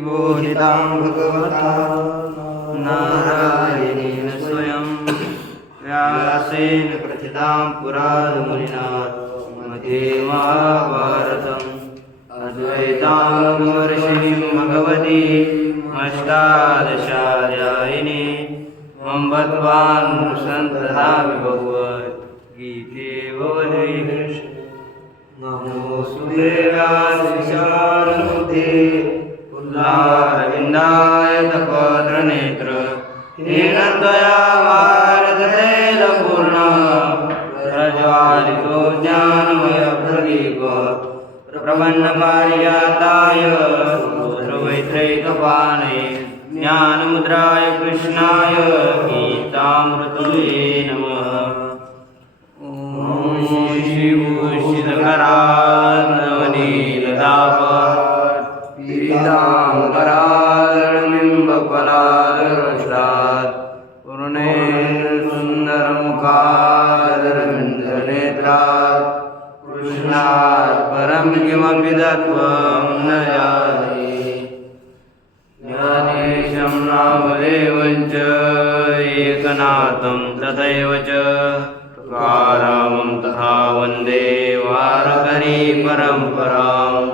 बोधितां भगवता नारायणेन स्वयं व्यासेन प्रथितां पुराणमुनिना मध्ये महाभारतम् अद्वैतामृतवर्षिणीं भगवतीम् अष्टादशाध्यायिनी मम्बत्वान्मुसन्तदामि भगवद्गीते भवद्वेष नमोऽस्तुते व्यासविशालबुद्धे पुल्लारविन्दाय तपत्रनेत्र येन त्वया भारततैलपूर्णः प्रज्वालितो ज्ञानमयप्रदीप प्रपन्नपारिजाताय स्तोत्रवैत्रैकपाणये ज्ञानमुद्राय कृष्णाय गीतामृतये नमः। ॐ श्रीभूषितकरान्नवनीलदापात् पीताम्बरार्णिम्बफलादरश्लात् पूर्णेन्दुसुन्दरमुखादरविन्दनेत्रात् कृष्णात् परं किमपि तत्त्वं न जाने। ज्ञानेशं नामदेवं च एकनाथं तथैव च तुकारामं तथा वन्दे वारकरी परम्पराम्।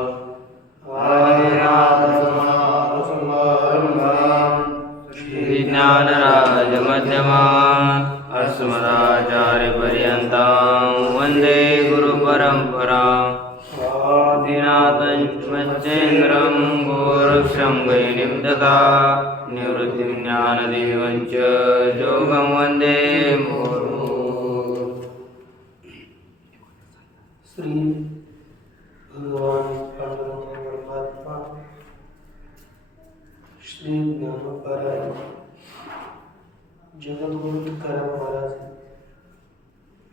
श्रीज्ञानराजमध्यमान् अस्मदाचार्यपर्यन्तां वन्दे गुरुपरम्पराम्। आदिनाथं मच्चेन्द्रं गोरक्षं गयनिर्दता निवृत्तिं ज्ञानदेवं च योगं वन्दे मुहुर्मुहुः। श्री भगवान परमात्मा श्री ज्ञानोपराय जगद्गुरु तुकाराम महाराज,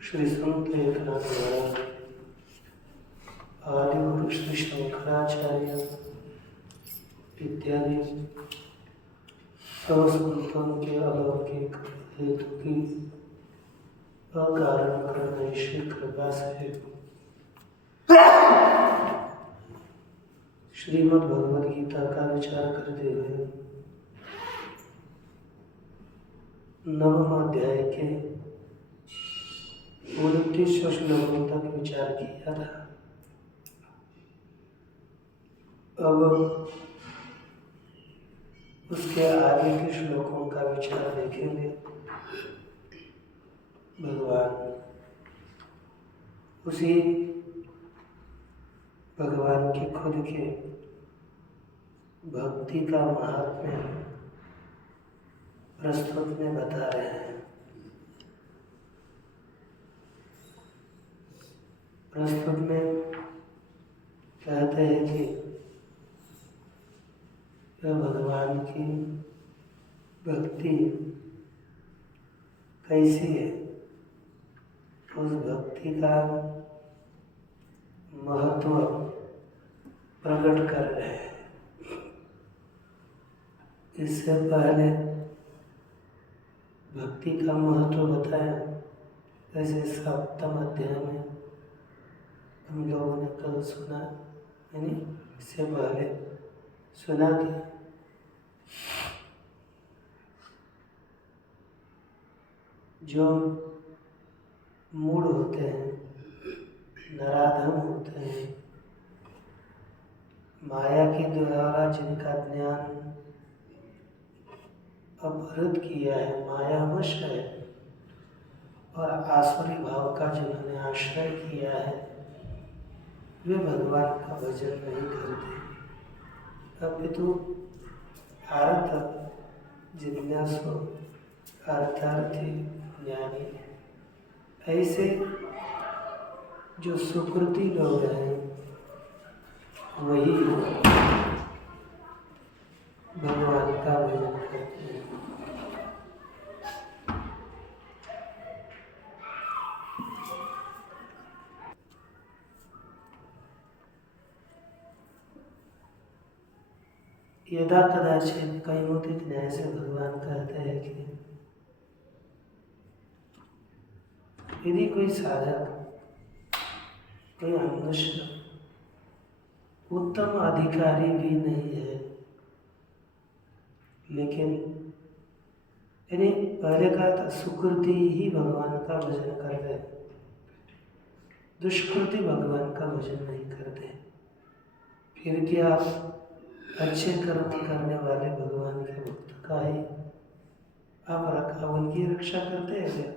श्री संत एकनाथ महाराज, आदि गुरु श्री शंकराचार्य इत्यादि सब संतों के अलौकिक हेतु की अकारण करुणैश्वर कृपा से श्रीमद् भगवद गीता का विचार करते हुए नवम अध्याय के 29 श्लोकों तक विचार किया था। अब उसके आगे के श्लोकों का विचार देखेंगे। भगवान उसी भगवान के खुद के भक्ति का महात्म्य प्रस्तुत में बता रहे हैं। प्रस्तुत में कहते हैं कि यह भगवान की भक्ति कैसी है, उस भक्ति का महत्व प्रकट कर रहे हैं। इससे पहले भक्ति का महत्व बताया, जैसे 7वें अध्याय में हम लोगों ने कल सुना, यानी इससे पहले सुना कि जो मूढ़ होते हैं, नराधम होते हैं, माया के द्वारा जिनका ज्ञान अपहृत किया है, मायावश है, और आसुरी भाव का जिन्होंने आश्रय किया है, वे भगवान का भजन नहीं करते, अपितु अर्थ जिज्ञासु अर्थार्थी ज्ञानी है। ऐसे जो सुकृति लोग हैं वही भगवान का भजन करते हैं। यदा कदाचित कैमुतिक न्याय से भगवान कहते हैं कि यदि कोई साधक, कोई मनुष्य उत्तम अधिकारी भी नहीं है, लेकिन यानी पहले कहा था सुकृति ही भगवान का भजन करते हैं, दुष्कृति भगवान का भजन नहीं करते। फिर क्या अच्छे कर्म करने वाले भगवान के भक्त का ही आप रखा उनकी रक्षा करते हैं क्या?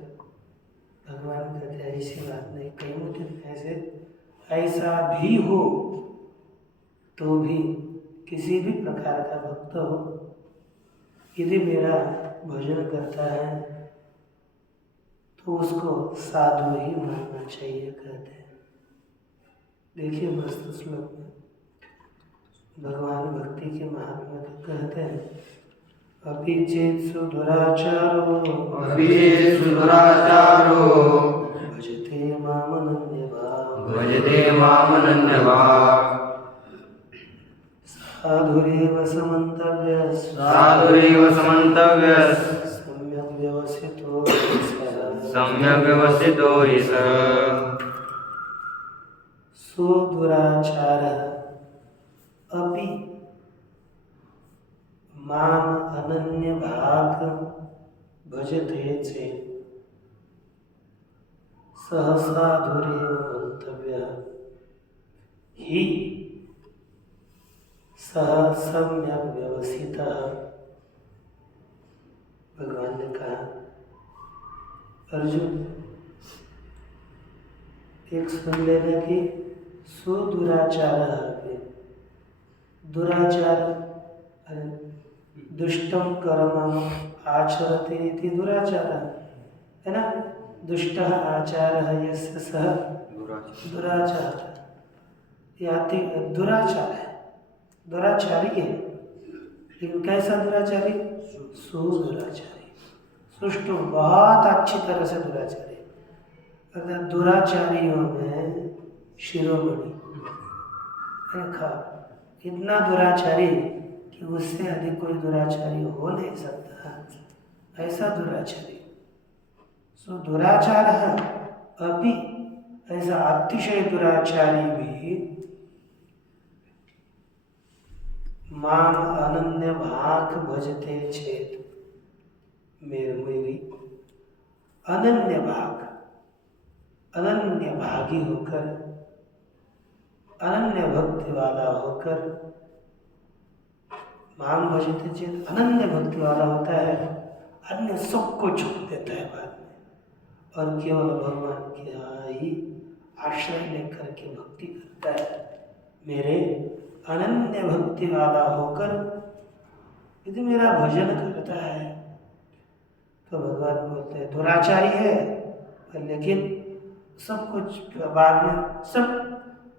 भगवान कहते हैं ऐसी बात नहीं, कई मुझे ऐसे ऐसा भी हो तो भी किसी भी प्रकार का भक्त हो यदि मेरा भजन करता है तो उसको साधु ही मानना चाहिए कहते हैं। देखिए मस्त श्लोक में भगवान भक्ति के महात्मा कहते हैं अपि चेत् सुदुराचारो भजते मामनन्यभाक् साधुरेव समन्तव्यः सम्यक् व्यवसितो हि सः सुदुराचारः अपि माम अनन्यभाक् भजते चेत् सः साधुरेव मंतव्यः हि सः सम्यक् व्यवसितः। भगवान ने कहा अर्जुन एक सुन लेना कि सुदुराचारः दुराचार दुष्टम कर्म आचरते इति दुराचारः है ना। दुष्टः आचारः यस्य सः दुराचारः याति दुराचार है, दुराचारी है, लेकिन कैसा दुराचारी? सुदुराचारी, सुष्टु बहुत अच्छी तरह से दुराचारी। अर्थात दुराचारियों में शिरोमणि रखा, इतना दुराचारी कि उससे अधिक कोई दुराचारी हो नहीं सकता, ऐसा दुराचारी। सो दुराचार है अभी ऐसा अतिशय दुराचारी भी माम अनन्य भाग भजते चेत मेरी अनन्य भाग अनन्य भागी होकर अनन्य भक्ति वाला होकर माम भजते चेत अनन्य भक्ति वाला होता है, अन्य सबको छोड़ देता है बाद में और केवल भगवान के ही आश्रय लेकर के भक्ति करता है। मेरे अनन्य भक्ति वाला होकर यदि मेरा भजन करता है तो भगवान बोलते हैं दुराचारी है, लेकिन सब कुछ बाद में सब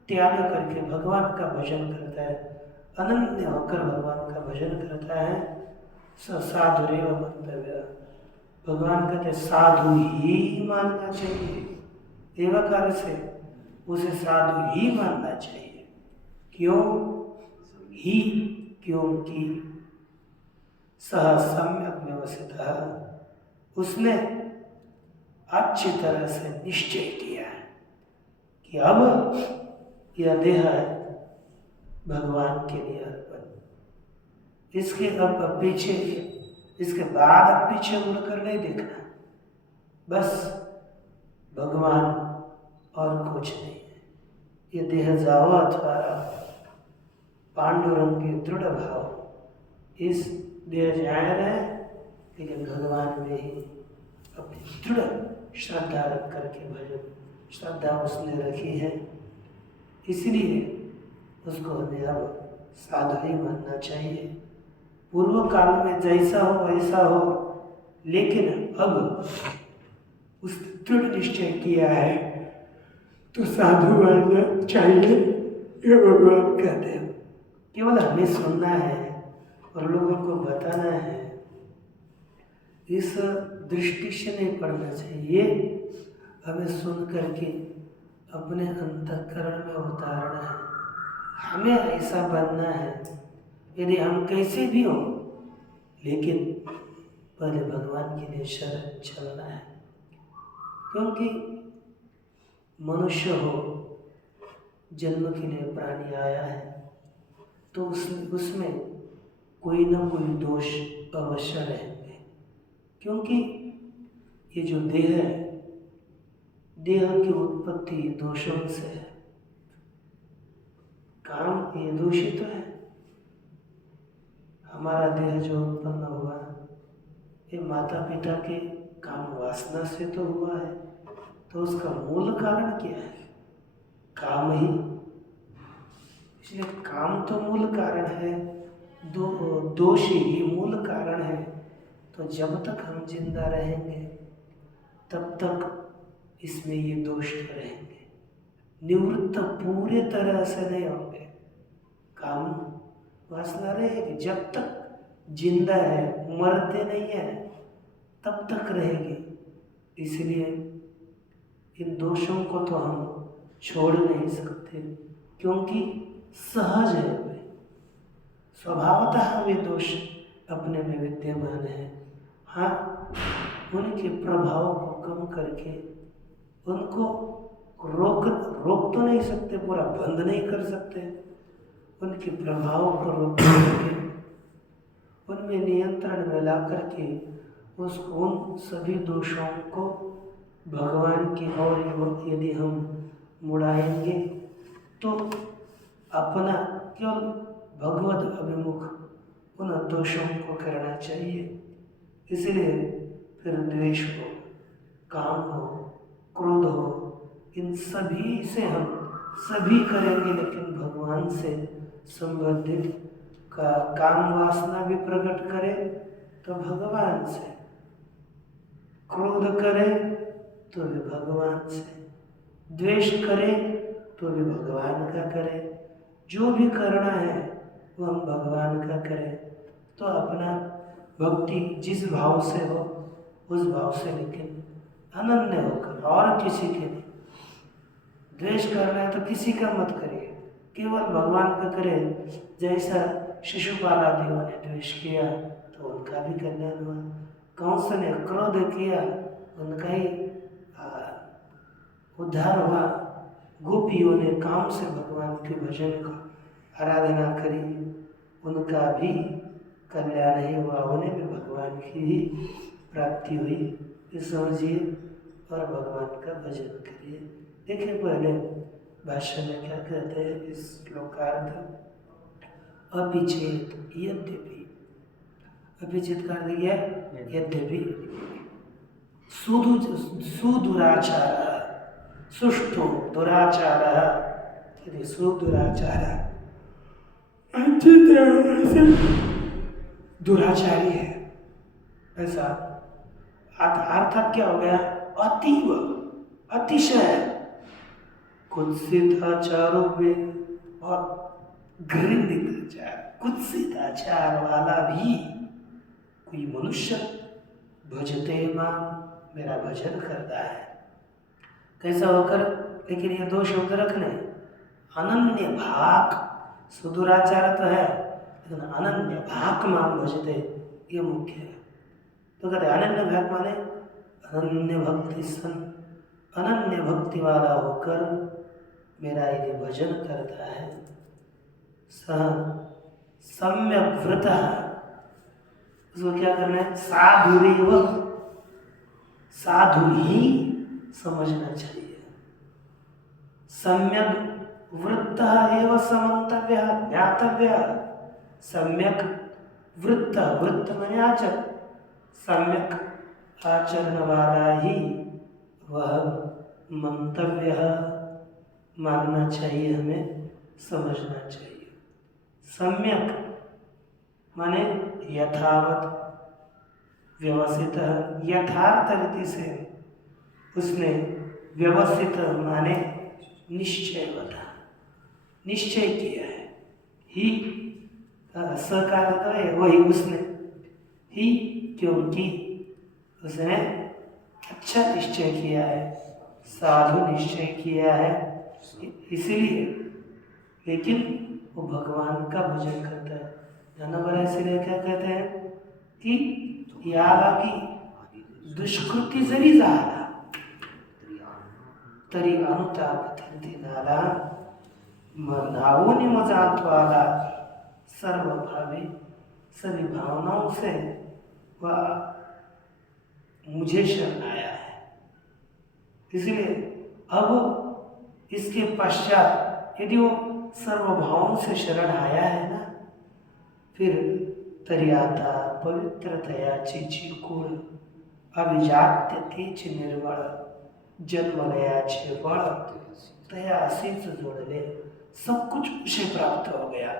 त्याग करके भगवान का भजन करता है, अनन्य होकर भगवान का भजन करता है। साधुरेव मंतव्य, भगवान कहते साधु ही मानना चाहिए, एवकार से उसे साधु ही मानना चाहिए। क्यों ही? क्योंकि सह सम्यक व्यवस्थित, उसने अच्छी तरह से निश्चय किया है कि अब यह देह है भगवान के लिए अर्पण, इसके अब पीछे इसके बाद अब पीछे मुड़कर नहीं देखना, बस भगवान और कुछ नहीं है। ये देह जाओ अथवा पांडुरंग के दृढ़ भाव, इस देह जाए रहे लेकिन भगवान में ही अपनी दृढ़ श्रद्धा रख करके भजन श्रद्धा उसने रखी है, इसलिए उसको हमें अब साधु ही मानना चाहिए। पूर्व काल में जैसा हो वैसा हो, लेकिन अब उस दृढ़ निश्चय किया है तो साधु मानना चाहिए, ये भगवान कहते हैं। केवल हमें सुनना है और लोगों को बताना है, इस दृष्टि से नहीं पढ़ना चाहिए। हमें सुन करके अपने अंतःकरण में उतारना है, हमें ऐसा बनना है। यदि हम कैसे भी हो, लेकिन पहले भगवान के लिए शरण चलना है, क्योंकि मनुष्य हो, जन्म के लिए प्राणी आया है तो उसमें कोई ना कोई दोष अवश्य रहेंगे, क्योंकि ये जो देह है, देह की उत्पत्ति दोषों से है। काम ये दूषित है। हमारा देह जो उत्पन्न हुआ ये माता पिता के काम वासना से तो हुआ है, तो उसका मूल कारण क्या है? काम ही। इसलिए काम तो मूल कारण है, दोष ही मूल कारण है। तो जब तक हम जिंदा रहेंगे तब तक इसमें ये दोष रहेंगे, निवृत्त पूरे तरह से नहीं होंगे। काम वासना रहेगी, जब तक जिंदा है, मरते नहीं है, तब तक रहेगी। इसलिए इन दोषों को तो हम छोड़ नहीं सकते, क्योंकि सहज है वे, स्वभावतः वे दोष अपने में विद्यमान है। हाँ, उनके प्रभाव को कम करके उनको रोक तो नहीं सकते, पूरा बंद नहीं कर सकते। उनके प्रभाव को रोक करके उनमें नियंत्रण में ला करके उन सभी दोषों को भगवान की ओर यदि हम मुड़ाएंगे तो अपना केवल भगवत अभिमुख उन दोषों को करना चाहिए। इसलिए फिर द्वेष हो, काम हो, क्रोध हो, इन सभी से हम सभी करेंगे, लेकिन भगवान से संबंधित का काम वासना भी प्रकट करे तो भगवान से, क्रोध करे तो भी भगवान से, द्वेष करे तो भी भगवान का करे। जो भी करना है वो हम भगवान का करें, तो अपना भक्ति जिस भाव से हो उस भाव से, लेकिन अनन्य होकर, और किसी के नहीं। द्वेष करना है तो किसी का मत करिए, केवल भगवान का करें। जैसा शिशुपाल आदियों ने द्वेष किया तो उनका भी कल्याण हुआ, कंस ने क्रोध किया उनका ही उद्धार हुआ, गोपियों ने काम से भगवान के भजन को आराधना करी, उनका भी कल्याण ही हुआ, उन्हें भी भगवान की ही प्राप्ति हुई। ये समझिए और भगवान का भजन करिए। देखिए पहले भाष्य में क्या कहते हैं इस श्लोकार्थ, अपिचेत यद्यपि, अपिचेत कर दिया यद्यपि सुदुराचार सुष्ठु दुराचार, यदि सुदुराचार दुराचारी है, ऐसा अर्थ क्या हो गया? अतीव, अतिशय कुत्सित आचारों में और घृणित आचार, कुत्सित आचार वाला भी कोई मनुष्य भजते मां, मेरा भजन करता है। कैसा होकर? लेकिन ये दो शब्द रखने, अनन्य भाक, सुदुराचार तो है लेकिन अनन्य भाक मां भजते, ये मुख्य है। तो कहते अनन्य भाक माने अनन्य भक्ति सन, अनन्य भक्ति वाला होकर मेरा यदि भजन करता है, सम्यक व्रत, उसको क्या करना है? साधुरेव, साधु ही समझना चाहिए। सम्यक वृत्त एवं समन्तव्य ज्ञातव्य, सम्यक वृत्त, वृत्त माने आचरण, सम्यक आचरण वाला ही वह मंतव्य मानना चाहिए, हमें समझना चाहिए। सम्यक माने यथावत, व्यवस्थित, यथार्थ रीति से उसने व्यवस्थित माने निश्चय बता, निश्चय किया है ही, सकार है वही उसने ही, क्योंकि उसने अच्छा निश्चय किया है, साधु निश्चय किया है, इसलिए। लेकिन वो भगवान का भजन करता है। जानवर इसलिए क्या कहते हैं कि याला की दुष्कृति जरी झाला तरी अनुताप नाला नावोनी मजात्वाला सर्वभावी सभी भावनाओं से वह मुझे शरण आया है। इसलिए अब इसके पश्चात यदि वो सर्वभावों से शरण आया है ना, फिर तरियाता पवित्रतया चिचिकुल अभिजात्य तेज निर्मल जन्मलयाचे बळ तया असीच जोडले। सब कुछ उसे प्राप्त हो गया।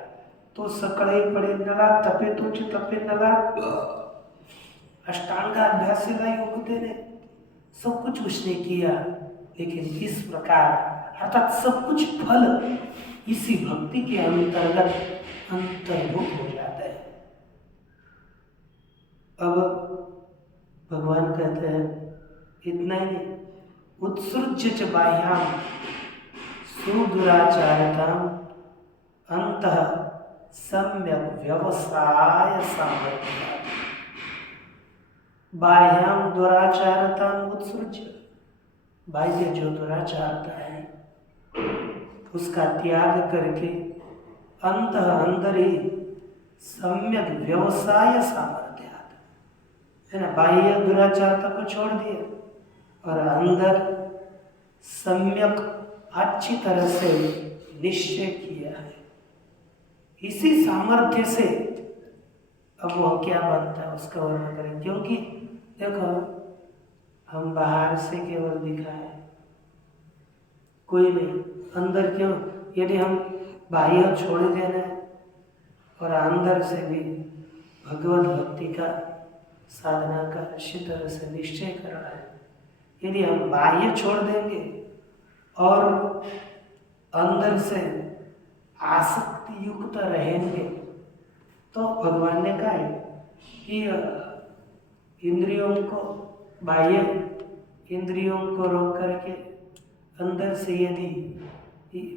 तो सकळे पडे नला तपे तुझ तपे नला अष्टांगाभ्यासीला योग देने सब कुछ उसने किया, लेकिन इस प्रकार अर्थात सब कुछ फल इसी भक्ति के अंतर्गत अंतर्भूत हो जाता है। अब भगवान कहते हैं इतना ही नहीं, उत्सृज्य च बाह्याम सुदुराचारताम अंतः सम्यक व्यवसाय सामर्थ्य। बाह्याम दुराचारताम उत्सृज्य, बाह्य जो दुराचारता है उसका त्याग करके अंदर ही सम्यक व्यवसाय सामर्थ्य है ना, बाह्य दुराचारता को छोड़ दिया और अंदर सम्यक अच्छी तरह से निश्चय किया है। इसी सामर्थ्य से अब वह क्या बनता है उसका वर्णन करें। क्योंकि देखो हम बाहर से केवल दिखाए कोई नहीं, अंदर क्यों, यदि हम बाह्य छोड़ देना है और अंदर से भी भगवत भक्ति का साधना का अच्छी तरह से निश्चय करना है। यदि हम बाह्य छोड़ देंगे और अंदर से आसक्ति युक्त रहेंगे तो भगवान ने कहा है कि इंद्रियों को, बाह्य इंद्रियों को रोक करके अंदर से यदि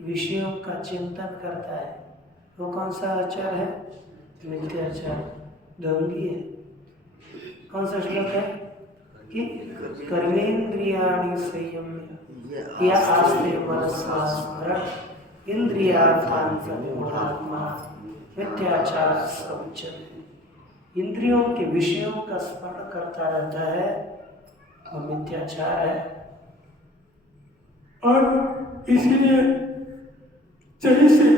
विषयों का चिंतन करता है, वो कौन सा आचार है? मिथ्याचार, ढोंगी है। कौन सा श्लोक है कि कर्मेंद्रियाणि संयम्य या आस्ते मनसा स्मरण इंद्रियार्थान् मूढ़ात्मा मिथ्याचार समुच्चयते। इंद्रियों के विषयों का स्मरण करता रहता है और मिथ्याचार है। और इसीलिए जैसे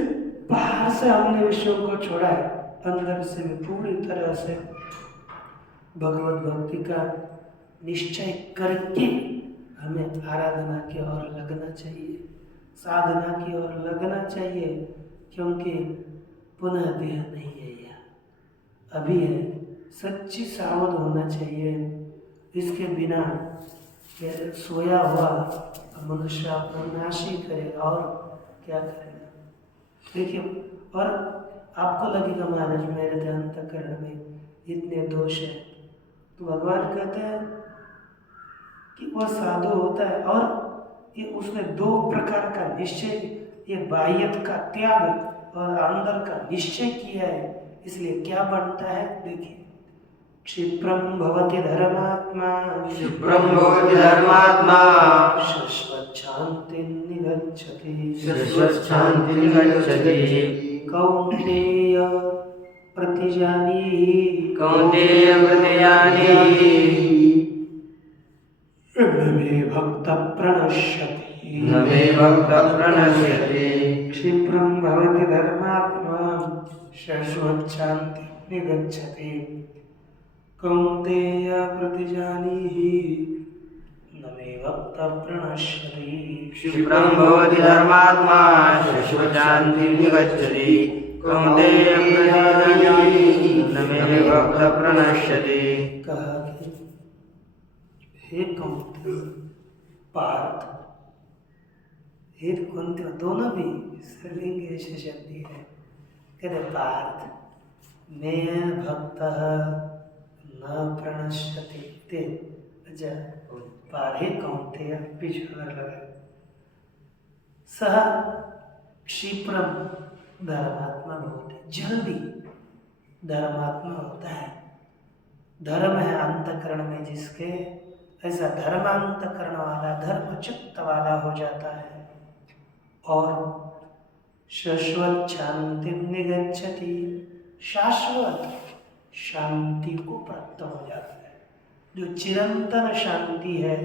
बाहर से हमने विषयों को छोड़ा है, अंदर से भी पूरी तरह से भगवत भक्ति का निश्चय करके हमें आराधना की ओर लगना चाहिए, साधना की ओर लगना चाहिए। क्योंकि पुनः देह नहीं है, यह अभी है। सच्ची सावध होना चाहिए। इसके बिना सोया हुआ मनुष्य अपना नाश ही करेगा और क्या करेगा। देखिए, और आपको लगेगा महाराज मेरे अंतःकरण में इतने दोष हैं, तो भगवान कहते हैं कि वह साधु होता है और ये उसने दो प्रकार का निश्चय, ये बाह्यत का त्याग और अंदर का निश्चय किया है। इसलिए क्या बनता है देखिए, क्षिप्रम भवति धर्मात्मा, क्षिप्रम भवति धर्मात्मा, शाश्वत शांति निगच्छति, शाश्वत शांति निगच्छति। कौन्तेय प्रतिजानीहि, कौन्तेय प्रतिजानीहि, न मे भक्त प्रणश्यति, न मे भक्त प्रणश्यति। क्षिप्रम भवति धर्मात्मा, शाश्वत शांति निगच्छति। कौन्तेय प्रतिजानीहि, न मे भक्त प्रणश्यति। क्षिप्रम भवति धर्मात्मा, शाश्वत शांति निगच्छति। कौन्तेय प्रतिजानीहि, न मे भक्त प्रणश्यति। कहा कि हे कौन्तेय, पार्थ, हे कौन्तेय, दोनों भी स्त्रीलिंग शब्दी है। कहते पार्थ, मैं भक्त न प्रणश्यति ते, अच्छा पार, हे कौन्तेय पीछे लगा, सह क्षिप्रम धर्मात्मा भवति, जल्दी धर्मात्मा होता है। धर्म है अंतःकरण में जिसके, ऐसा धर्मांतकरण वाला, धर्म चित्त वाला हो जाता है। और शाश्वत शांति निगच्छति, शाश्वत शांति को प्राप्त हो जाता है। जो चिरंतन शांति है,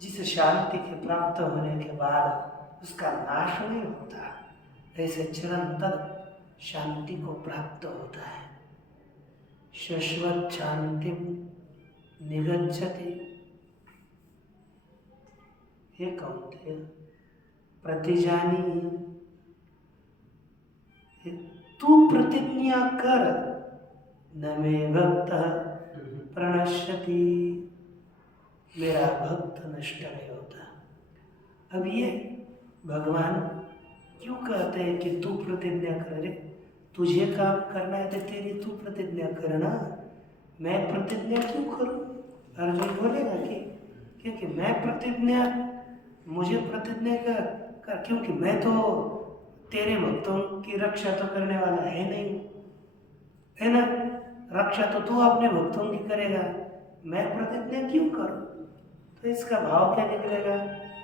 जिस शांति के प्राप्त होने के बाद उसका नाश नहीं होता, ऐसे चिरंतन शांति को प्राप्त होता है। शाश्वत शांति निगच्छति। हे कौन्तेय, प्रतिजानी, तू प्रतिज्ञा कर, न मे भक्त प्रणश्यति, मेरा भक्त नष्ट नहीं होता। अब ये भगवान क्यों कहते हैं कि तू प्रतिज्ञा कर? रे, तुझे काम करना है तो तेरी तू प्रतिज्ञा करना, मैं प्रतिज्ञा क्यों करूं? अर्जुन बोलेगा कि क्योंकि मैं प्रतिज्ञा, मुझे प्रतिज्ञा कर, क्योंकि मैं तो तेरे भक्तों की रक्षा तो करने वाला है नहीं, है ना? रक्षा तो तू अपने भक्तों की करेगा, मैं प्रतिज्ञा क्यों करूं? तो इसका भाव क्या निकलेगा?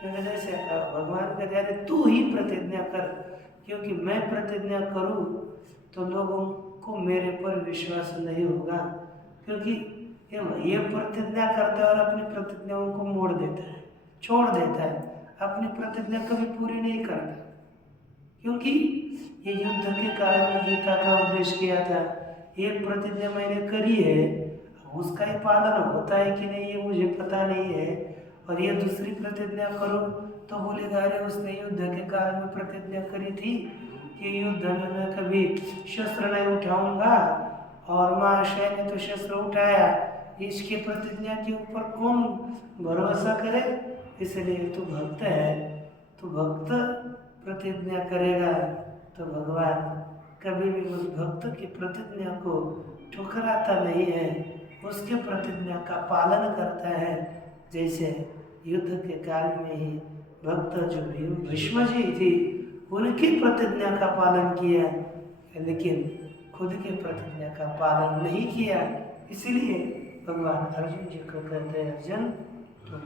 जैसे भगवान कहते हैं तू ही प्रतिज्ञा कर, क्योंकि मैं प्रतिज्ञा करूं तो लोगों को मेरे पर विश्वास नहीं होगा, क्योंकि ये प्रतिज्ञा करता है और अपनी प्रतिज्ञाओं को मोड़ देता है, छोड़ देता है, अपनी प्रतिज्ञा कभी पूरी नहीं करता। क्योंकि ये युद्ध के कारण में गीता का उपदेश किया था, एक प्रतिज्ञा मैंने करी है, उसका ही पालन होता है कि नहीं ये मुझे पता नहीं है, और ये दूसरी प्रतिज्ञा करो तो बोलेगा अरे उसने युद्ध के काल में प्रतिज्ञा करी थी कि युद्ध में मैं कभी शस्त्र नहीं उठाऊंगा, और महाशय ने तो शस्त्र उठाया, इसकी प्रतिज्ञा के ऊपर कौन भरोसा करे? इसलिए तू भक्त है, तू भक्त प्रतिज्ञा करेगा तो भगवान कभी भी उस भक्त की प्रतिज्ञा को ठुकराता नहीं है, उसके प्रतिज्ञा का पालन करता है। जैसे युद्ध के काल में ही भक्त जो भीष्म जी थी, उनकी प्रतिज्ञा का पालन किया, लेकिन खुद की प्रतिज्ञा का पालन नहीं किया। इसलिए भगवान अर्जुन जी को कहते हैं, अर्जुन तुम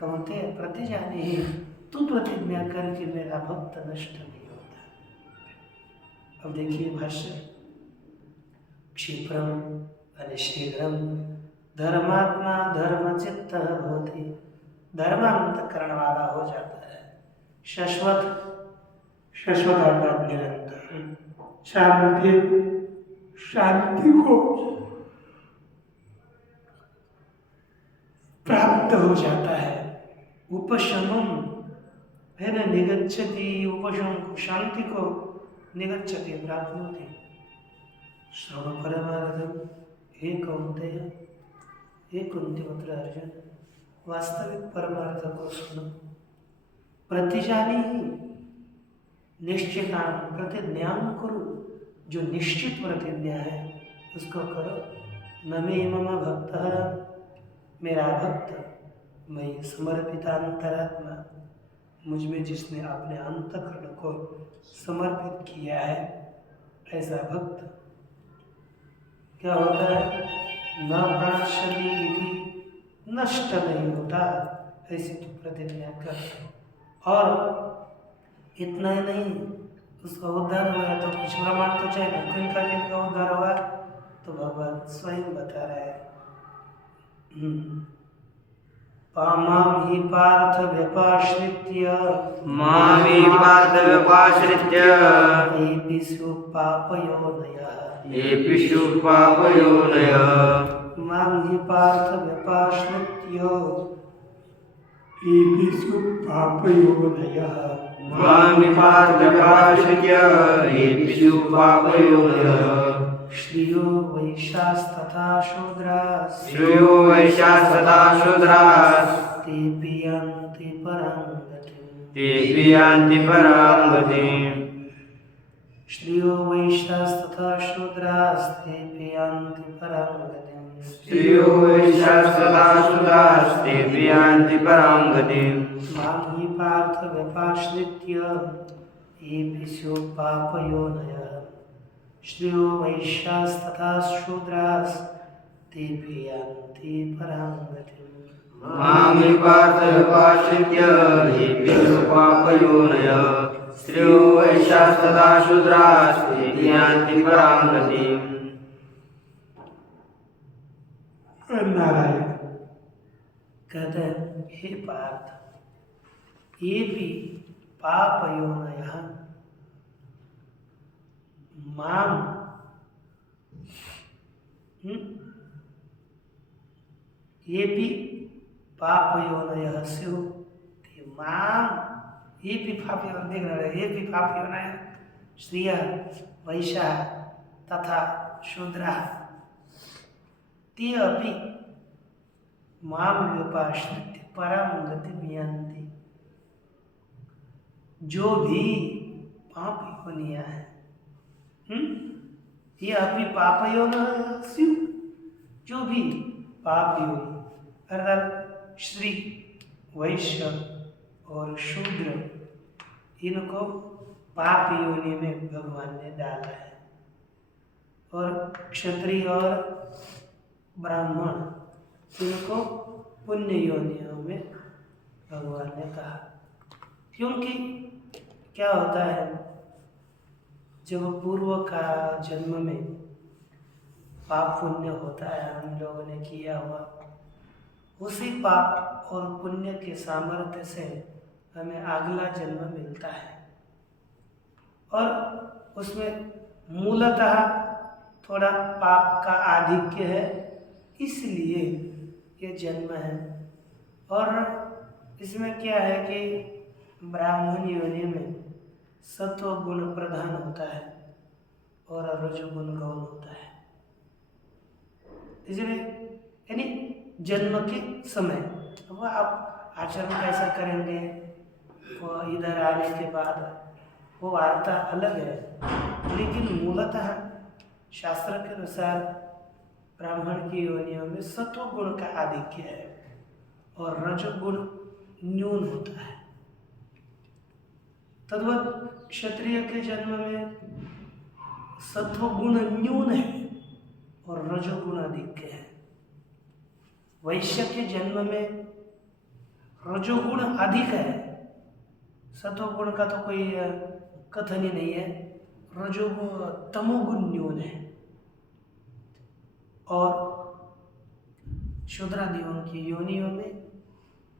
कौन्तेय प्रतिजानी, तू प्रतिज्ञा करके मेरा भक्त नष्ट नहीं होता। अब देखिए भाष्य, क्षिप्रम अनिशीघ्रम धर्मात्मा धर्मचित्त होती, धर्मांतकरण वाला हो जाता है। शाश्वत, शाश्वत अर्थात निरंतर, शांति, शांति को प्राप्त हो जाता है। उपशमम है ना, निगच्छति, उपशम को, शांति को, निगच्छति प्राप्त होती। श्रवण परमार्थम, हे कौन्तेय, हे कुंतीपुत्र अर्जुन, वास्तविक परमार्थ को सुनो। प्रतिजानी, निश्चितान, प्रतिज्ञा करो, जो निश्चित प्रतिज्ञा है उसको करो। न मे मम भक्त, मेरा भक्त, मैं समर्पितांतरात्मा, मुझ में जिसने अपने अंतःकरण को समर्पित किया है, ऐसा भक्त क्या होता है? न प्रणश्यति इति, नष्ट नहीं होता, ऐसी तो प्रतिज्ञा कर। और इतना ही नहीं, उसका उद्धार हुआ तो कुछ प्रमाण तो चाहिए, किनका उद्धार हुआ तो भगवान स्वयं बता रहे हैं। मां हि पार्थ व्यपाश्रित्य, मामि पार्थ व्यपाश्रित्य, एभिषु पापयोनयः, एभिषु पापयोनयः, मां हि पार्थ व्यपाश्रित्य, एभिषु पापयोनयः, मामि पार्थ व्यपाश्रित्य, एभिषु पापयोनयः, श्रियो वैश्यास्तथा शूद्राः, श्रेयो वैश्यास्तथा शूद्राः, तेऽपि यान्ति परां गतिम्, तेऽपि यान्ति परां गतिम्। श्रियो वैश्यास्तथा शूद्राः, तेऽपि यान्ति परां गतिम्, श्रेयो वैश्यास्तथा शूद्राः, तेऽपि यान्ति परां गतिम्। मां हि पार्थ व्यपाश्रित्य, एभिषु पापयोनयः, श्रेयो वैश्यास्तथा शूद्राः, तेऽपि यान्ति परां गतिम्। मामि पार्थ व्यपाश्रित्य, एभिषु पापयोनयः, श्रेयो वैश्यास्तथा शूद्राः, तेऽपि यान्ति परां गतिम्। नारायण कहते हैं, हे पार्थ, ये भी पाप योनयः माम ये भी पाप योनयः स्युः। माम ये भी पाप योन देख रहे हैं, ये भी पाप योनयः स्त्रियः वैश्याः तथा शूद्राः ते अपि माम व्यपाश्रित्य परां गतिं यान्ति। जो भी पाप योनियां हैं, ये अभी पाप योनयः स्युः, जो भी पाप योनि अर्थात श्री वैश्य और शूद्र, इनको पाप योनि में भगवान ने डाला है, और क्षत्रिय और ब्राह्मण इनको पुण्य योनियों में भगवान ने कहा। क्योंकि क्या होता है, जब पूर्व का जन्म में पाप पुण्य होता है, हम लोगों ने किया हुआ, उसी पाप और पुण्य के सामर्थ्य से हमें अगला जन्म मिलता है, और उसमें मूलतः थोड़ा पाप का आधिक्य है, इसलिए ये जन्म है। और इसमें क्या है कि ब्राह्मण योनि में सत्व गुण प्रधान होता है और रजोगुण गौण होता है। इसलिए यानी जन्म के समय वो आप आचरण कैसा करेंगे, वो इधर आने के बाद वो वार्ता अलग है, लेकिन मूलतः शास्त्र के अनुसार ब्राह्मण की योनियों में सत्व गुण का आधिक्य है और रजोगुण न्यून होता है। तद्वत क्षत्रिय के जन्म में सत्व गुण न्यून है और रजोगुण अधिक है। वैश्य के जन्म में रजोगुण अधिक है, सत्वगुण का तो कोई कथन ही नहीं है, रजोगुण तमोगुण न्यून है। और शूद्रादियों की योनियों में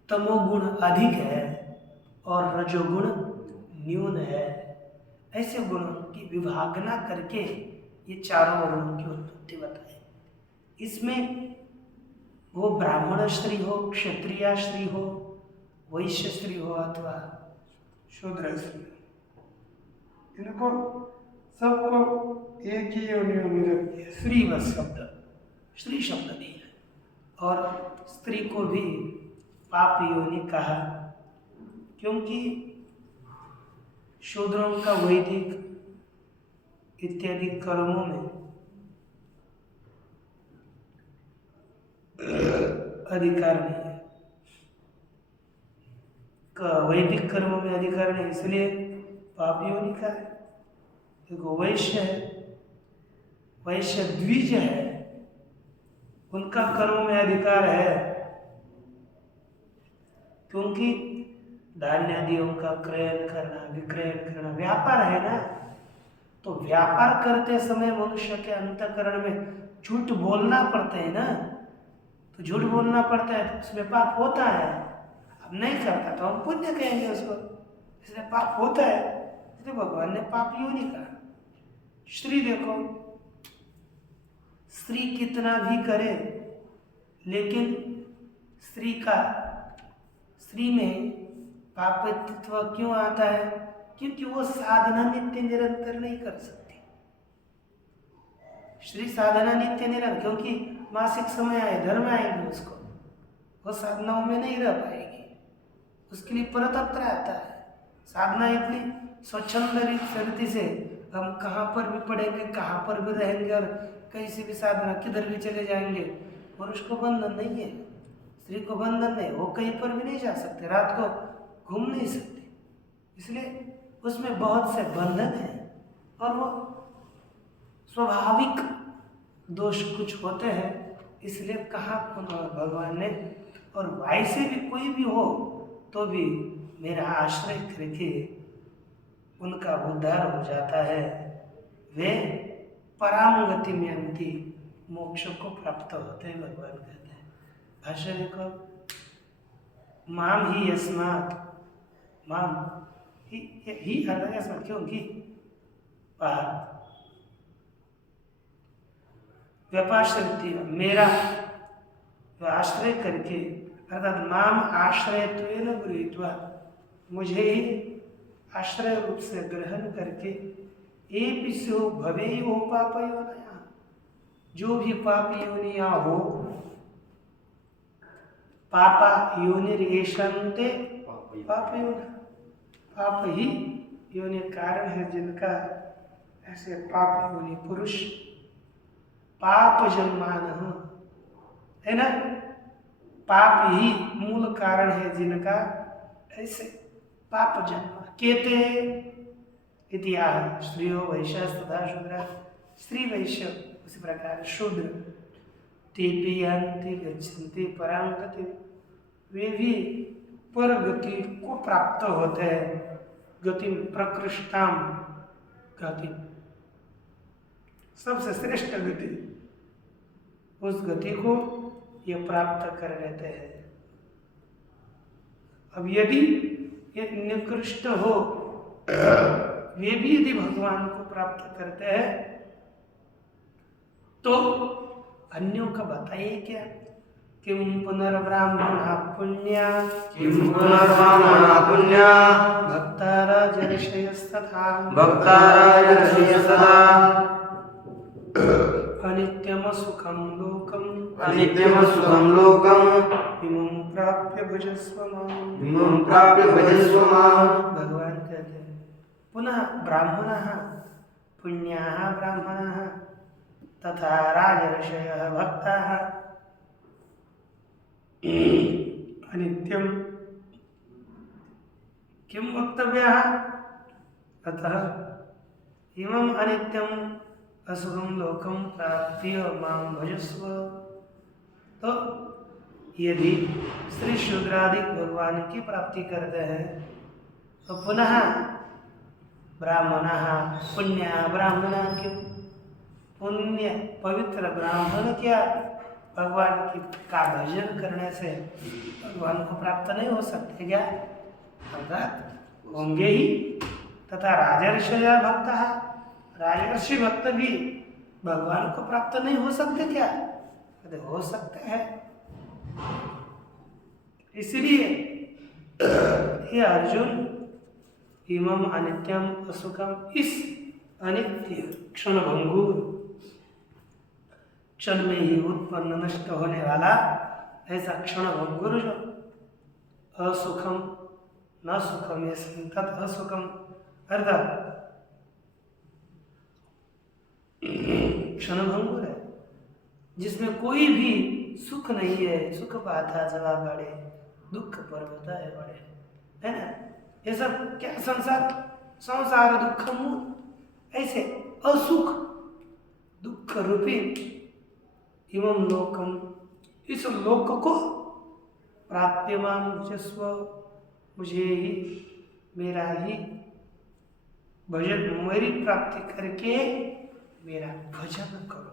तमोगुण अधिक है और रजोगुण न्यून है। ऐसे गुणों की विभागना करके ये चारों वर्णों की उत्पत्ति बताई। इसमें वो ब्राह्मण स्त्री हो, क्षत्रिय स्त्री हो, वैश्य स्त्री हो अथवा शूद्र स्त्री हो, इनको सबको एक ही योनियों में रख दिया। स्त्री बस शब्द, स्त्री शब्द नहीं है, और स्त्री को भी पाप योनि कहा, क्योंकि शूद्रों का वैदिक इत्यादि कर्मों में अधिकार नहीं है, वैदिक कर्मों में अधिकार नहीं, इसलिए पाप योनि का है। देखो वैश्य है, वैश्य द्विज है, उनका कर्मों में अधिकार है, क्योंकि धान्य आदियों का क्रयण करना, विक्रयण करना व्यापार है ना। तो व्यापार करते समय मनुष्य के अंतःकरण में झूठ बोलना पड़ता है ना, तो झूठ बोलना पड़ता है तो उसमें पाप होता है। अब नहीं करता तो हम पुण्य कहेंगे उसको, इसलिए पाप होता है, इसलिए भगवान ने पाप योनि कहा। स्त्री देखो, स्त्री कितना भी करे, लेकिन स्त्री में पापत्व क्यों आता है? क्योंकि वो साधना नित्य निरंतर नहीं कर सकती। श्री साधना नित्य निरंतर, क्योंकि मासिक समय आए, धर्म आएंगे उसको, वो साधनाओं में नहीं रह पाएगी, उसके लिए परतंत्र आता है। साधना इतनी स्वच्छंद रीति से हम कहाँ पर भी पढ़ेंगे, कहाँ पर भी रहेंगे और कहीं से भी साधना किधर भी चले जाएंगे, पुरुष को बंधन नहीं है, स्त्री को बंधन नहीं, वो कहीं पर भी नहीं जा सकते, रात को घूम नहीं सकते, इसलिए उसमें बहुत से बंधन हैं और वो स्वाभाविक दोष कुछ होते हैं, इसलिए कहा भगवान ने। और वैसे भी कोई भी हो तो भी मेरा आश्रय करके उनका उद्धार हो जाता है, वे पराम गति में अंति मोक्ष को प्राप्त होते हैं, भगवान कहते हैं। भाष्य देखो, माम ही यस्मात्, माम ही आता है यस्मात्, क्योंकि पार्थ व्यपाश्रित्य, मेरा आश्रय करके, अर्थात माम आश्रयत्वेन गृहीत्वा, मुझे ही आश्रय रूप से ग्रहण करके, एपिस्यो भवेयो पापयोनयः, जो भी पाप योनियां हो, पापा योनिरेषन्ते पाप योनि, पाप ही योनि कारण है जिनका ऐसे पाप योनि पुरुष पाप जन्मान है ना, पाप ही मूल कारण है जिनका ऐसे पाप जन्म केते इतिहास स्त्रियो वैश्य तथा शूद्र, स्त्री वैश्य उसी प्रकार शूद्र, तेपि यान्ति गच्छन्ति परांगति, वे भी पर गति को प्राप्त होते हैं, गति प्रकृष्टाम गति, सबसे श्रेष्ठ गति, उस गति को ये प्राप्त कर लेते हैं। अब यदि ये निकृष्ट हो, वे भी यदि भगवान को प्राप्त करते हैं तो अन्यों का बताइए क्या, किम पुनर्ब्राह्मणा पुण्या, किं पुनर्ब्राह्मणा पुण्या, भक्ता राजर्षयस्तथा, भक्ता राजर्षयस्तथा, अनित्यम सुखम लोकम, अनित्यम सुखं लोकम्, इमं प्राप्य भजस्व माम्, इमं प्राप्य भजस्व माम्। भगवान कहते हैं पुनः ब्राह्मणः पुण्याः ब्राह्मणाः तथा राजर्षयः भक्ताः अनित्यं किं वक्तव्यः, अतः इमम् अनित्यम् असुखं लोकं प्राप्य मां भजस्व। तो यदि श्री शूद्रादि भगवान की प्राप्ति करते हैं तो पुनः ब्राह्मणः पुण्य ब्राह्मण, क्यों पुण्य पवित्र ब्राह्मण क्या भगवान की का भजन करने से भगवान को प्राप्त नहीं हो सकते क्या, अर्थात होंगे ही। तथा राजर्षय भक्त, राजर्षि भक्त भी भगवान को प्राप्त नहीं हो सकते क्या, कहते हो सकते हैं। इसलिए हे अर्जुन, इमम अनित्यम असुखम, इस अनित्य क्षण भंगुर, क्षण में ही उत्पन्न नष्ट होने वाला ऐसा क्षण भंगुर जो असुखम न सुखम, ये संतत असुखम, अर्थात क्षण भंगुर है जिसमें कोई भी सुख नहीं है, सुख बाधा जवा बड़े, दुख पर्वत है बड़े, है ना, ये सब क्या संसार, संसार दुख मूल, ऐसे असुख दुख रूपी इमं लोकम, इस लोक को प्राप्य माम भजस्व, मुझे ही मेरा ही भजन, मेरी प्राप्ति करके मेरा भजन करो।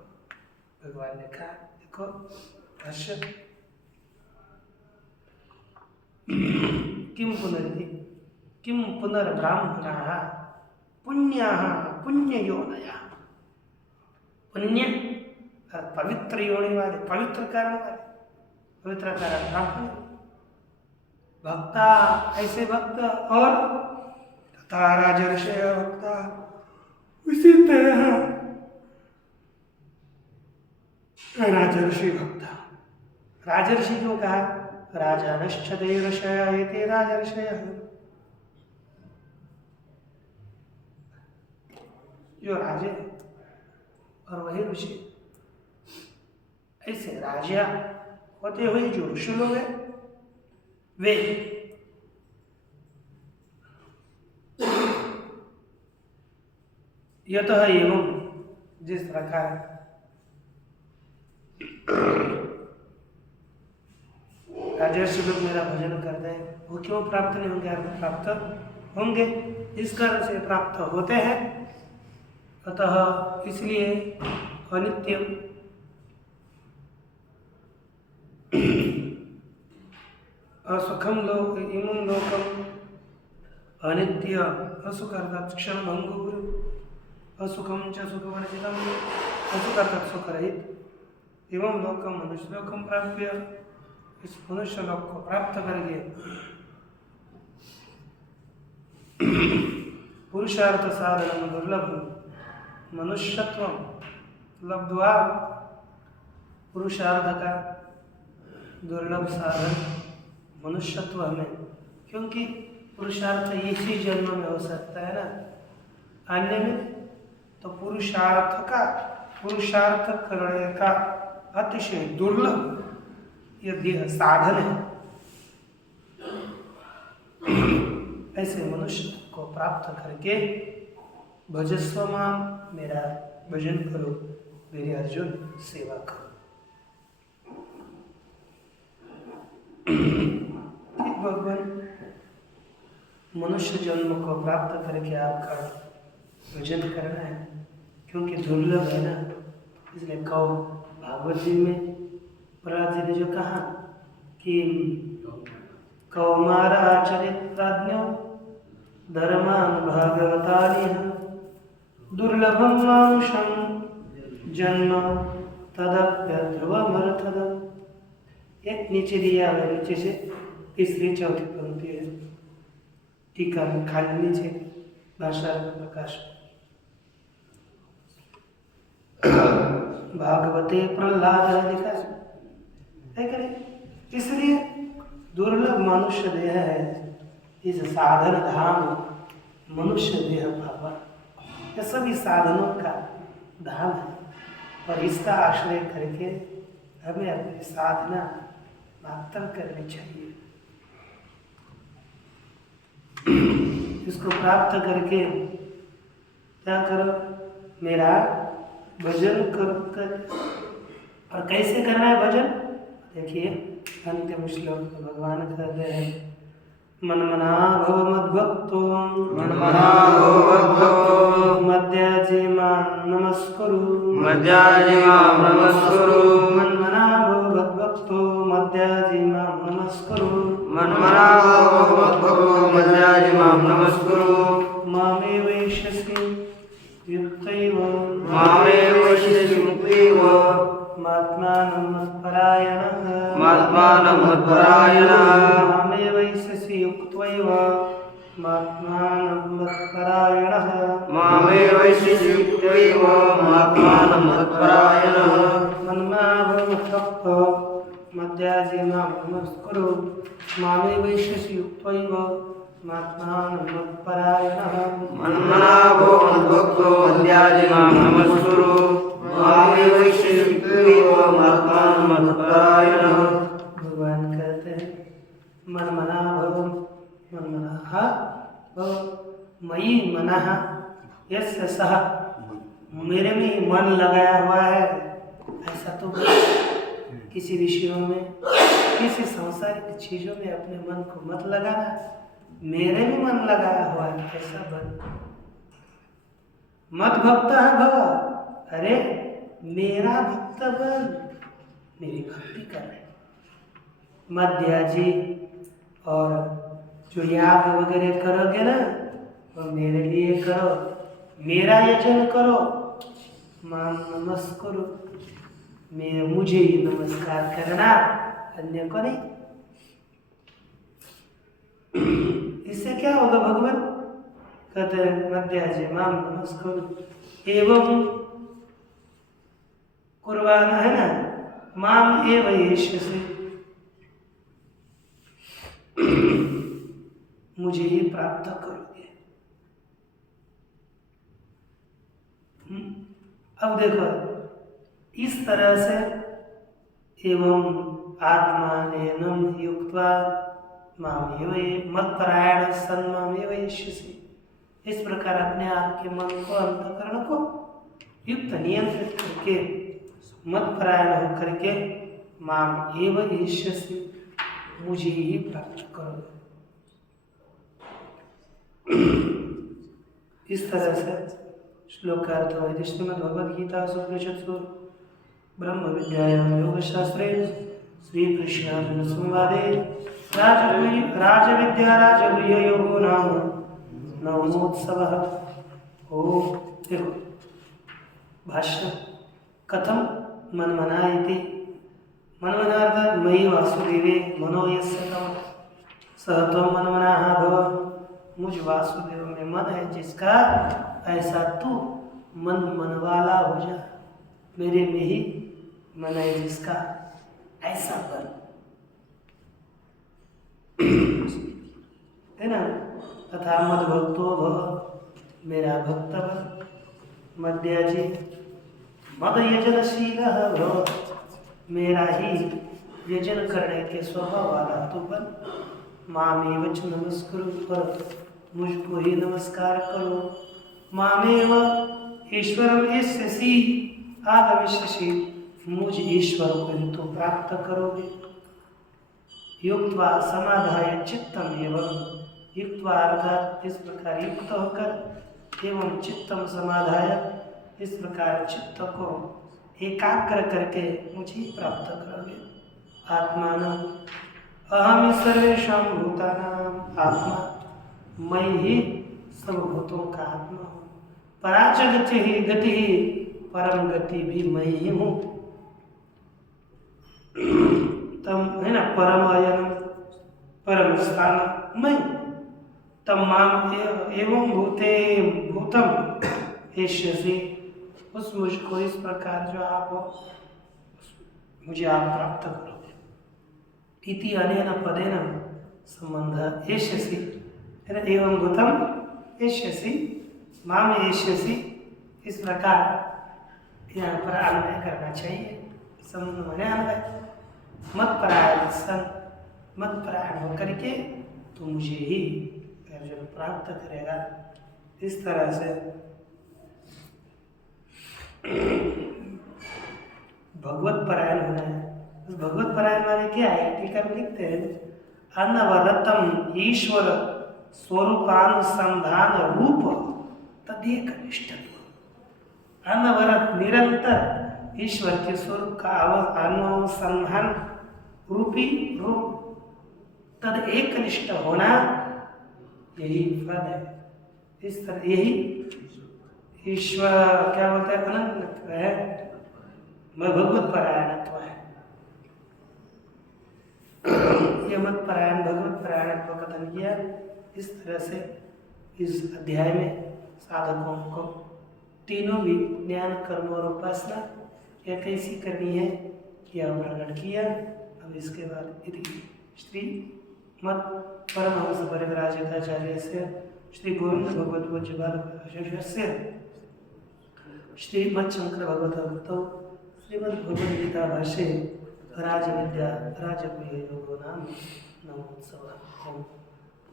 भगवान ने कहा देखो भाष्य, किम पुनर्दि किम पुनर्ब्राह्मणाः पुण्याः पुण्ययोनयः, पुण्य पवित्र योनि वाले, पवित्र कारण वाले, पवित्र कारण ब्राह्मण, भक्ता ऐसे भक्त, और तथा राजर्षय भक्ता, उसी तरह राजर्षि भक्ता। राजर्षि क्यों कहा, राजानश्च ते ऋषयः एते राजर्षयः, जो राजे और वही ऋषि, ऐसे राजा होते हुए जो ऋषि लोग हैं वे यतः एवं, जिस प्रकार राजर्षि लोग मेरा भजन करते हैं वो क्यों प्राप्त नहीं होंगे, प्राप्त होंगे, इस कारण से प्राप्त होते हैं। अतः इसलिए अनित्य असुखम लोक इमं लोकम अनित्य असुख अर्थात क्षणभंगुर असुखम च सुखवर्जितम असुख अर्थात सुखरहित एवं लोकम मनुष्य लोकम प्राप्य इस मनुष्य लोक को प्राप्त करके पुरुषार्थ साधन दुर्लभ मनुष्यत्व लब्ध्वा पुरुषार्थ का दुर्लभ साधन मनुष्यत्व हमें, क्योंकि पुरुषार्थ इसी जन्म में हो सकता है ना, अन्य में तो पुरुषार्थ करने का अतिशय दुर्लभ यदि साधन है। ऐसे मनुष्य को प्राप्त करके भजस्व माम, मेरा भजन करो, मेरे अर्जुन सेवा करो। भगवान मनुष्य जन्म को प्राप्त करके आपका भजन करना है, क्योंकि दुर्लभ है ना, इसलिए कहो भागवत जी में प्रहलाद जी ने जो कहा कि कौमार आचरित प्राज्ञो धर्मान भागवतानि दुर्लभम मानुषम जन्म तदप्यध्रुवमर्थदम्। एक नीचे दिया है, नीचे से तीसरी चौथी पंक्ति है टीका में, खाली नीचे भाषा प्रकाश भागवते प्रहलाद लिखा है कि नहीं? इसलिए दुर्लभ मनुष्य देह है, इस साधन धाम मनुष्य देह भगवान, ये सभी साधनों का धाम है, और इसका आश्रय करके हमें अपनी साधना मात्र करनी चाहिए। इसको प्राप्त करके क्या करो, मेरा भजन करो कर। और कैसे करना है भजन, देखिए अंतिम श्लोक में भगवान कहते हैं मनमना भव मद्भक्तो मनमना भव मद्भक्तो मद्याजी मां नमस्कुरु मद्याजी मां नमस्कुरु मनमना भव मद्भक्तो मद्याजी मां नमस्कुरु मनमना भव मद्भक्तो मद्याजी मां नमस्कुरु मामे वैश्यसि युक्तैव महात्मानं मत्परायणः मामे वैश्यसि युक्तैव महात्मानं मत्परायणः मन्मा भव मद्भक्तो मद्याजी मां नमस्कुरु मामे वैश्यसि युक्तैव महात्मानं मत्परायणः मनमना भव मद्भक्तो मद्याजी मां नमस्कुरु मामे वैश्यसि महात्मानं मत्परायणः। भगवान कहते हैं मनमना भव, मनमनः भव, मयि मनः यस्य सः, मेरे में मन लगाया हुआ है, ऐसा तो किसी विषयों में, किसी सांसारिक चीजों में अपने मन को मत लगाना, मेरे में मन लगाया हुआ है, कैसा बन मत भक्त भव, अरे मेरा भक्त बन, मेरी भक्ति कर। मध्याजी, और जो याग वगैरह करोगे ना वो मेरे लिए करो, मेरा यजन करो, मां नमस्कुरु, मुझे ही नमस्कार करना, अन्य को नहीं। इससे क्या होगा भगवान कहते हैं मध्याजी मां नमस्कुरु एवं कुर्बाना है ना, माम एव यश्यसि, मुझे ही प्राप्त करोगे। अब देखो इस तरह से एवं आत्मानेनं युक्त्वा मामेव मत्परायण सन् मामेव यश्यसि, इस प्रकार अपने आप के मन को अंतःकरण को युक्त नियंत्रित करके मत्परायण होकर के माम एव यश्यसि, मुझे ही प्राप्त करोगे। इस तरह से श्लोकार्थ श्रीमद् भगवद गीता उपनिषत्सु ब्रह्म विद्यायां योगशास्त्रे श्री कृष्णार्जुन संवादे राजविद्या राजगुह्य योगो नाम नवमोत्सवः। ओम देखो भाष्य कथम मनमना इति मनमना अर्थात मयि वासुदेवे मनो यस्य तम सह त्वं मनमनाः भव। मुझ वासुदेव में मन है जिसका, ऐसा तू मन वाला हो जा। मेरे में ही मन है जिसका, ऐसा बन, है ना। तथा मद भक्तो भव, मेरा भक्त बन। मद्याजी मद यजनशीलः भव, मेरा ही यजन करने के स्वभाव वाला तू बन। मामेव च नमस्कुरु, पर मुझको ही नमस्कार करो। मामेव ईश्वरम यस्यसि आगमिष्यसि, मुझ ईश्वर को ही तो प्राप्त करोगे। युक्त्वा समाधाय चित्तम एवं, युक्त्वा अर्थात इस प्रकार युक्त होकर, एवं चित्तम समाधाय इस प्रकार चित्त को एकाग्र करके मुझे प्राप्त करोगे। आत्मान अहम सर्वेषां भूतानां, आत्मा मैं ही सब भूतों का आत्मा हूँ। पराच गति ही, परम गति भी मैं ही हूँ। तम है ना, परम अयनम, परम स्थान मैं। तम माम एवं भूते भूतम एष्यसि, उस मुझको इस प्रकार जो आप हो, मुझे आप प्राप्त करोगे। इति अनेन पदेन संबंध एष्यसि, एवं भूतम एष्यसि माम एष्यसि, इस प्रकार यहाँ पर अन्वय करना चाहिए। संबंध माने अन्वय। मत परायण सन, मत परायण होकर के तो मुझे ही अर्जुन प्राप्त करेगा। इस तरह से भगवत परायण होना है। उस भगवत परायण वाले क्या है, टीका में लिखते हैं अनवरतम ईश्वर स्वरूपानुसंधान रूप तदेक निष्ठत्व। अनवरत निरंतर ईश्वर के स्वरूप का अनुसंधान रूपी रूप तद एक निष्ठ होना, यही फल है। इस तरह यही ईश्वर क्या बोलते हैं, अनंत है, भगवत परायणत्व है। ये मत परायण भगवत परायण को कथन किया। इस तरह से इस अध्याय में साधकों को तीनों भी ज्ञान कर्म और उपासना यह कैसी करनी है यह वर्णन किया। अब इसके बाद यदि श्री मत परमहंस परिव्राजकाचार्य से श्री गोविंद भगवत वज्रपाद से श्रीमद शंकर भगवत भक्तौ श्रीमद भगवद गीता भाष्ये राजविद्या राजगुह्य योगो नाम नमोत्सवः।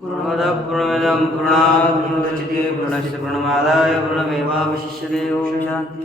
पूर्णमदः पूर्णमिदं पूर्णात् पूर्णमुदच्यते पूर्णस्य पूर्णमादाय पूर्णमेवावशिष्यते। ओम शांति।